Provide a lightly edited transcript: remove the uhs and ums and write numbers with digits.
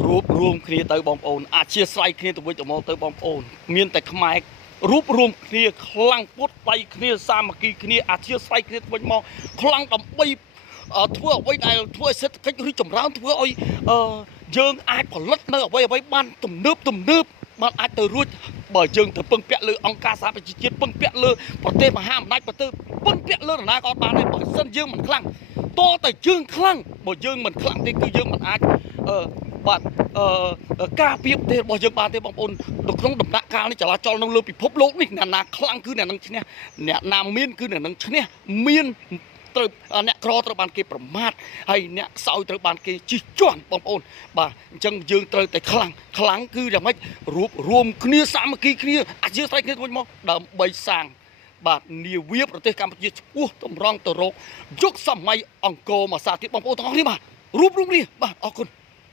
រួបរวมគ្នាទៅបងប្អូនអធិស្ឋានគ្នាទៅវិញទៅមកទៅបងប្អូនមានតែខ្មែររួបរวมគ្នាខ្លាំងពុតដៃគ្នាសាមគ្គីគ្នាអធិស្ឋានគ្នាទៅវិញមកខ្លាំងដើម្បីធ្វើអ្វីដែលធ្វើឲ្យសេដ្ឋកិច្ចរីកចម្រើនធ្វើឲ្យយើងអាចផលិតនៅអ្វីបានទំនើបបានអាចទៅរួចបើយើងទៅពឹងពាក់លើអង្គការសហប្រជាជាតិពឹងពាក់លើប្រទេសមហាអំណាចប្រទេសពឹងពាក់លើនរណាក៏បានដែរបើសិនយើងមិនខ្លាំងតតែយើងខ្លាំងបើយើងមិនខ្លាំងទេគឺយើងមិនអាចបាទការពារប្រទេសរបស់យើងបានទេបងប្អូននៅក្នុងដំណាក់កាលនេះចលាចលនៅលើពិភពលោកនេះអ្នកណាខ្លាំងគឺអ្នកនឹងឈ្នះអ្នកណាមានគឺអ្នកនឹងឈ្នះមានត្រូវអ្នកក្រត្រូវបានគេប្រមាថហើយអ្នកខ្សោយត្រូវបានគេជិះជាន់បងប្អូនបាទអញ្ចឹងយើងត្រូវតែខ្លាំងគឺយ៉ាងម៉េចរួបរวมគ្នាសាមគ្គីគ្នាអធិស្ឋានគ្នាទៅវិញមកដើម្បីសាងបាទនាវាប្រទេសកម្ពុជាឆ្ពោះតម្រង់ទៅរកយុគសម័យអង្គរមកសាទៀតបងប្អូនទាំងអស់គ្នាបាទរួបរวมគ្នាបាទអរគុណ